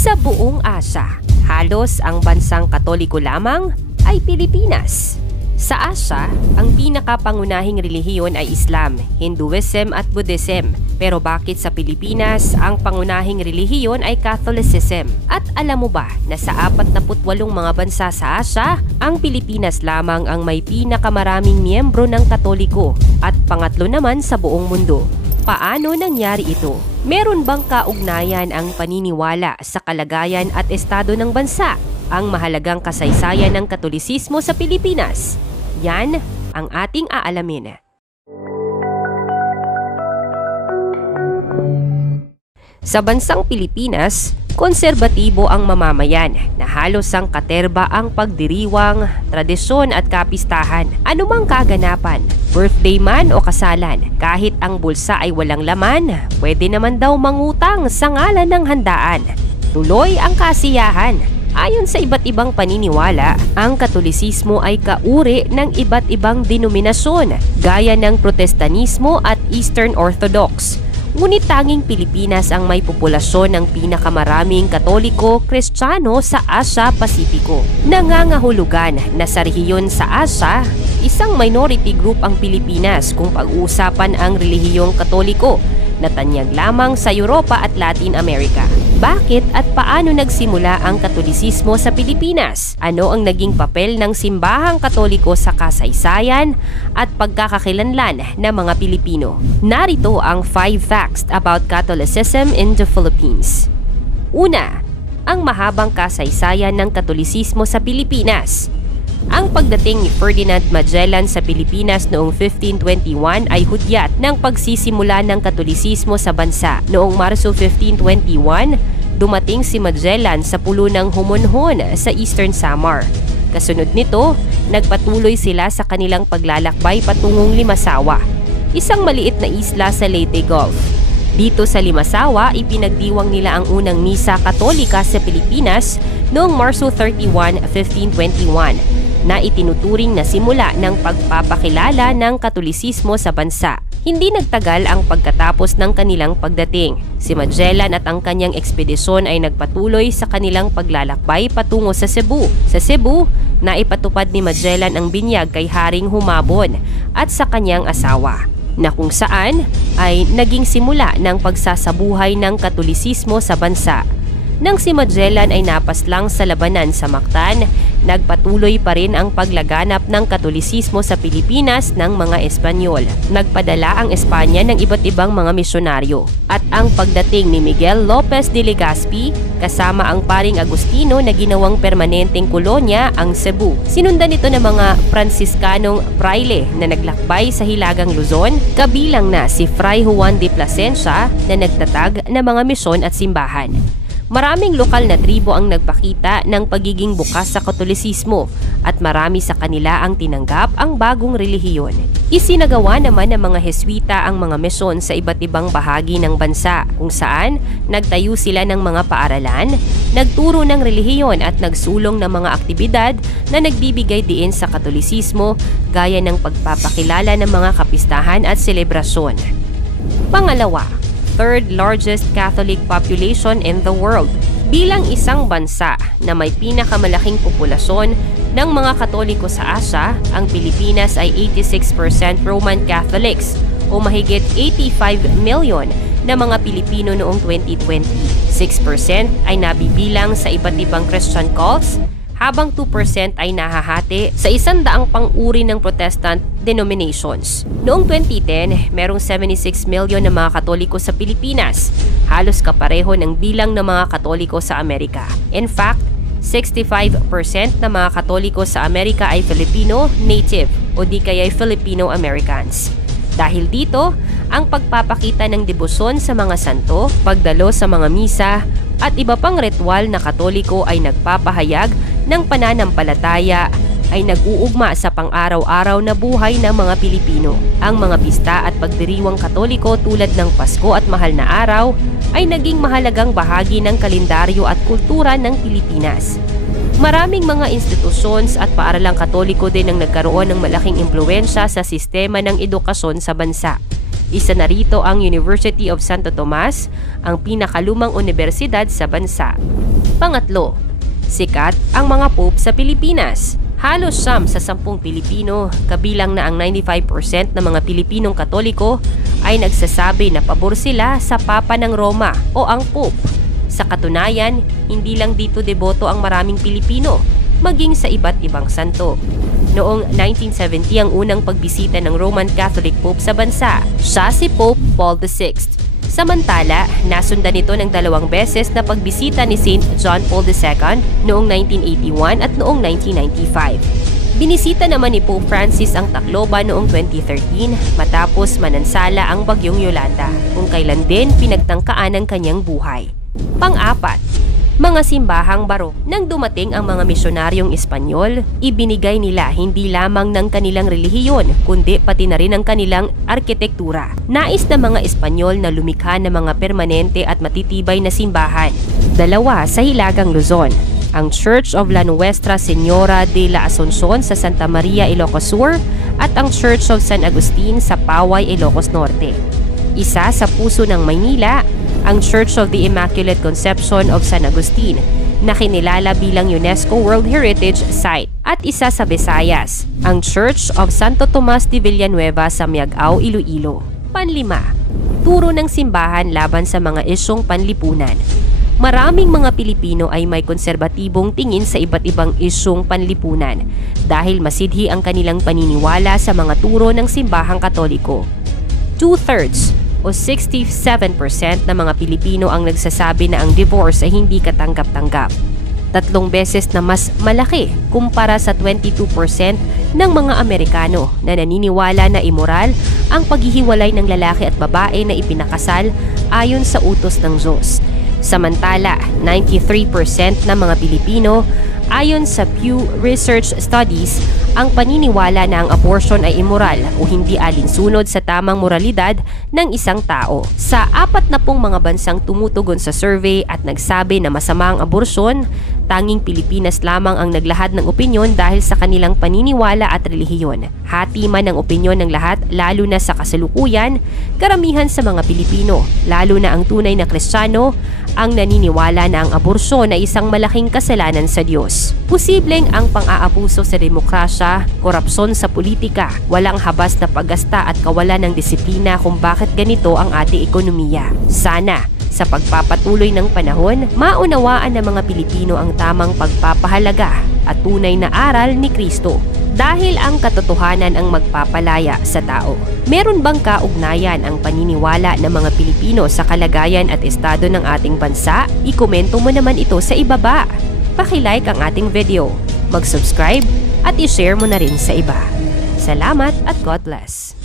Sa buong Asya, halos ang bansang Katoliko lamang ay Pilipinas. Sa Asya, ang pinakapangunahing relihiyon ay Islam, Hinduism at Buddhism. Pero bakit sa Pilipinas ang pangunahing relihiyon ay Catholicism? At alam mo ba na sa 48 mga bansa sa Asya, ang Pilipinas lamang ang may pinakamaraming miyembro ng Katoliko at pangatlo naman sa buong mundo? Paano nangyari ito? Meron bang kaugnayan ang paniniwala sa kalagayan at estado ng bansa? Ang mahalagang kasaysayan ng Katolisismo sa Pilipinas? Yan ang ating aalamin. Sa bansang Pilipinas, konserbatibo ang mamamayan na halos ang katerba ang pagdiriwang, tradisyon at kapistahan. Anumang kaganapan, birthday man o kasalan, kahit ang bulsa ay walang laman, pwede naman daw mangutang sa ngalan ng handaan. Tuloy ang kasiyahan. Ayon sa iba't ibang paniniwala, ang Katolisismo ay kauri ng iba't ibang denominasyon gaya ng Protestanismo at Eastern Orthodox. Ngunit tanging Pilipinas ang may populasyon ng pinakamaraming Katoliko Kristiyano sa Asia Pasipiko. Nangangahulugan na sa rehiyon sa Asia, isang minority group ang Pilipinas kung pag-uusapan ang relihiyong Katoliko na tanyag lamang sa Europa at Latin America. Bakit at paano nagsimula ang Katolisismo sa Pilipinas? Ano ang naging papel ng simbahang Katoliko sa kasaysayan at pagkakakilanlan ng mga Pilipino? Narito ang 5 facts about Catholicism in the Philippines. Una, ang mahabang kasaysayan ng Katolisismo sa Pilipinas. Ang pagdating ni Ferdinand Magellan sa Pilipinas noong 1521 ay hudyat ng pagsisimula ng Katolisismo sa bansa. Noong Marso 1521, dumating si Magellan sa pulunang Homonhon sa Eastern Samar. Kasunod nito, nagpatuloy sila sa kanilang paglalakbay patungong Limasawa, isang maliit na isla sa Leyte Gulf. Dito sa Limasawa, ipinagdiwang nila ang unang misa katolika sa Pilipinas noong Marso 31, 1521. Na itinuturing na simula ng pagpapakilala ng Katolisismo sa bansa. Hindi nagtagal ang pagkatapos ng kanilang pagdating. Si Magellan at ang kanyang ekspedisyon ay nagpatuloy sa kanilang paglalakbay patungo sa Cebu. Sa Cebu, naipatupad ni Magellan ang binyag kay Haring Humabon at sa kanyang asawa, na kung saan ay naging simula ng pagsasabuhay ng Katolisismo sa bansa. Nang si Magellan ay napaslang sa labanan sa Mactan, nagpatuloy pa rin ang paglaganap ng Katolisismo sa Pilipinas ng mga Espanyol. Nagpadala ang Espanya ng iba't ibang mga misyonaryo. At ang pagdating ni Miguel Lopez de Legazpi, kasama ang paring Agustino na ginawang permanenteng kolonya ang Cebu. Sinundan ito ng mga Fransiskanong praile na naglakbay sa Hilagang Luzon, kabilang na si Fray Juan de Plasencia na nagtatag ng mga misyon at simbahan. Maraming lokal na tribo ang nagpakita ng pagiging bukas sa Katolisismo at marami sa kanila ang tinanggap ang bagong relihiyon. Isinagawa naman ng mga Heswita ang mga misyon sa iba't ibang bahagi ng bansa kung saan nagtayo sila ng mga paaralan, nagturo ng relihiyon at nagsulong ng mga aktibidad na nagbibigay diin sa Katolisismo gaya ng pagpapakilala ng mga kapistahan at selebrasyon. Pangalawa, third largest Catholic population in the world. Bilang isang bansa na may pinakamalaking populasyon ng mga Katoliko sa Asia, ang Pilipinas ay 86% Roman Catholics o mahigit 85 million na mga Pilipino noong 2020. 6% ay nabibilang sa iba't ibang Christian cults, habang 2% ay nahahati sa 100 pang-uri ng Protestant denominations. Noong 2010, merong 76 million na mga Katoliko sa Pilipinas, halos kapareho ng bilang ng mga Katoliko sa Amerika. In fact, 65% na mga Katoliko sa Amerika ay Filipino native o di kaya Filipino Americans. Dahil dito, ang pagpapakita ng debosyon sa mga santo, pagdalo sa mga misa, at iba pang ritual na Katoliko ay nagpapahayag ng pananampalataya ay nag-uugma sa pang-araw-araw na buhay ng mga Pilipino. Ang mga pista at pagdiriwang Katoliko tulad ng Pasko at Mahal na Araw ay naging mahalagang bahagi ng kalendaryo at kultura ng Pilipinas. Maraming mga institusyon at paaralang Katoliko din ang nagkaroon ng malaking impluwensya sa sistema ng edukasyon sa bansa. Isa na rito ang University of Santo Tomas, ang pinakalumang universidad sa bansa. Pangatlo, sikat ang mga pope sa Pilipinas. Halos 9 sa 10 Pilipino, kabilang na ang 95% ng mga Pilipinong Katoliko, ay nagsasabi na pabor sila sa Papa ng Roma o ang Pope. Sa katunayan, hindi lang dito deboto ang maraming Pilipino, maging sa iba't ibang santo. Noong 1970 ang unang pagbisita ng Roman Catholic Pope sa bansa. Siya si Pope Paul VI. Samantala, nasundan ito ng 2 beses na pagbisita ni St. John Paul II noong 1981 at noong 1995. Binisita naman ni Pope Francis ang Tacloban noong 2013 matapos manansala ang bagyong Yolanda, kung kailan din pinagtangkaan ang kanyang buhay. Pang-apat, mga simbahang barok. Nang dumating ang mga misyonaryong Espanyol, ibinigay nila hindi lamang ng kanilang relihiyon, kundi pati na rin ang kanilang arkitektura. Nais ng mga Espanyol na lumikha ng mga permanente at matitibay na simbahan. 2 sa Hilagang Luzon, ang Church of La Nuestra Señora de la Asunción sa Santa Maria, Ilocos Sur, at ang Church of San Agustin sa Paway, Ilocos Norte. Isa sa puso ng Maynila, ang Church of the Immaculate Conception of San Agustin, na kinilala bilang UNESCO World Heritage Site. At isa sa Visayas, ang Church of Santo Tomas de Villanueva sa Miagao, Iloilo. Panlima, turo ng simbahan laban sa mga isyong panlipunan. Maraming mga Pilipino ay may konserbatibong tingin sa iba't ibang isyong panlipunan dahil masidhi ang kanilang paniniwala sa mga turo ng simbahang Katoliko. 2/3 o 67% ng mga Pilipino ang nagsasabi na ang divorce ay hindi katanggap-tanggap. 3 beses na mas malaki kumpara sa 22% ng mga Amerikano na naniniwala na immoral ang paghihiwalay ng lalaki at babae na ipinakasal ayon sa utos ng Diyos. Samantala, 93% ng mga Pilipino ayon sa Pew Research Studies ang paniniwala na ang abortion ay immoral o hindi alinsunod sa tamang moralidad ng isang tao. Sa 40 mga bansang tumutugon sa survey at nagsabi na masama ang abortion, tanging Pilipinas lamang ang naglahad ng opinyon dahil sa kanilang paniniwala at relihiyon. Hati man ang opinyon ng lahat, lalo na sa kasalukuyan, karamihan sa mga Pilipino, lalo na ang tunay na Kristiyano, ang naniniwala na ang aborson ay isang malaking kasalanan sa Diyos. Posibleng ang pang-aabuso sa demokrasya, korupsyon sa politika, walang habas na paggasta at kawalan ng disiplina kung bakit ganito ang ating ekonomiya. Sana, sa pagpapatuloy ng panahon, maunawaan ng mga Pilipino ang tamang pagpapahalaga at tunay na aral ni Kristo. Dahil ang katotohanan ang magpapalaya sa tao. Meron bang kaugnayan ang paniniwala ng mga Pilipino sa kalagayan at estado ng ating bansa? Ikomento mo naman ito sa ibaba. Paki-like ang ating video, mag-subscribe at i-share mo na rin sa iba. Salamat at God bless.